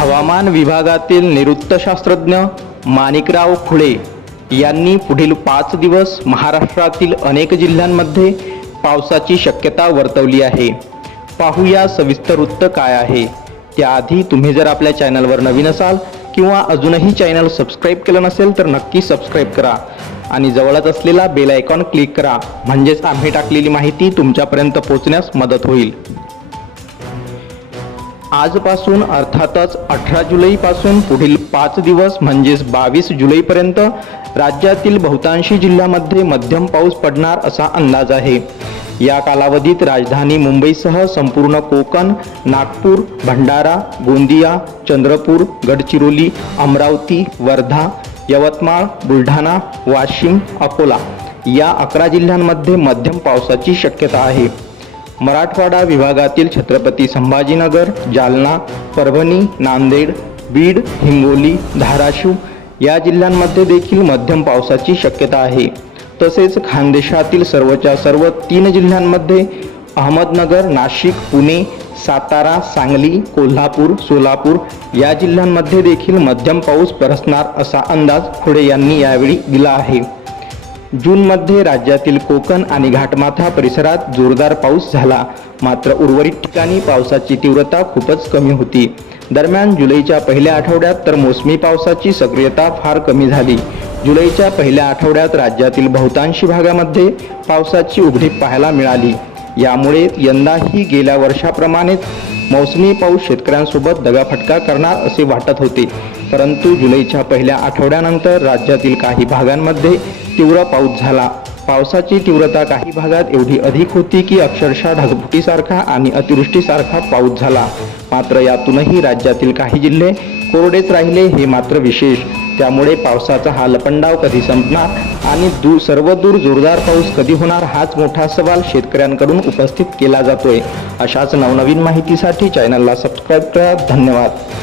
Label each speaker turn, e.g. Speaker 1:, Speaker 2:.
Speaker 1: हवामान विभागातील निवृत्तशास्त्रज्ञ माणिकराव खुळे यांनी पुढील पाच दिवस महाराष्ट्रातील अनेक जिल्ह्यांमध्ये पावसाची शक्यता वर्तवली आहे. पाहूया सविस्तर वृत्त काय आहे. त्याआधी तुम्ही जर आपल्या चॅनलवर नवीन असाल किंवा अजूनही चॅनल सबस्क्राईब केलं नसेल तर नक्की सबस्क्राईब करा. आणि जवळच असलेला बेल आयकॉन क्लिक करा. म्हणजेच आम्ही टाकलेली माहिती तुमच्यापर्यंत पोहोचण्यास मदत होईल. आजपासून अर्थातच अठरा जुलैपासून पुढील पाच दिवस म्हणजेच बावीस जुलैपर्यंत राज्यातील बहुतांशी जिल्ह्यामध्ये मध्यम पाऊस पडणार असा अंदाज आहे. या कालावधीत राजधानी मुंबईसह संपूर्ण कोकण नागपूर भंडारा गोंदिया चंद्रपूर गडचिरोली अमरावती वर्धा यवतमाळ बुलढाणा वाशिम अकोला या अकरा जिल्ह्यांमध्ये मध्यम पावसाची शक्यता आहे. मराठवाडा विभागातील छत्रपती संभाजीनगर जालना परभणी नांदेड बीड हिंगोली धाराशिव या जिल्ह्यांमध्ये देखील मध्यम पावसाची शक्यता आहे. तसेच खानदेशातील सर्वच्या सर्व तीन जिल्ह्यांमध्ये अहमदनगर नाशिक पुणे सातारा सांगली कोल्हापूर सोलापूर या जिल्ह्यांमध्ये देखील मध्यम पाऊस बरसणार असा अंदाज खुडे यांनी यावेळी दिला आहे. जूनमध्ये राज्यातील कोकण आणि घाटमाथा परिसरात जोरदार पाऊस झाला. मात्र उर्वरित ठिकाणी पावसाची तीव्रता खूपच कमी होती. दरम्यान जुलैच्या पहिल्या आठवड्यात तर मोसमी पावसाची सक्रियता फार कमी झाली. जुलैच्या पहिल्या आठवड्यात राज्यातील बहुतांशी भागामध्ये पावसाची उघडीप पाहायला मिळाली. यामुळे यंदाही गेल्या वर्षाप्रमाणेच मोसमी पाऊस शेतकऱ्यांसोबत दगाफटका करणार असे वाटत होते. परंतु जुलैच्या पहिल्या आठवड्यानंतर राज्यातील काही भागांमध्ये तीव्र पाऊस झाला. पावसाची तीव्रता काही भागात एवढी अधिक होती की अक्षरशः ढगफुटीसारखा आणि अतिवृष्टीसारखा पाऊस झाला. मात्र यातूनही राज्यातील काही जिल्हे कोरडेच राहिले हे मात्र विशेष. त्यामुळे पावसाचा हा लपंडाव कधी संपणार आणि दूर सर्वदूर जोरदार पाऊस कधी होणार हाच मोठा सवाल शेतकऱ्यांकडून उपस्थित केला जातोय. अशाच नवनवीन माहितीसाठी चॅनलला सबस्क्राईब करा. धन्यवाद.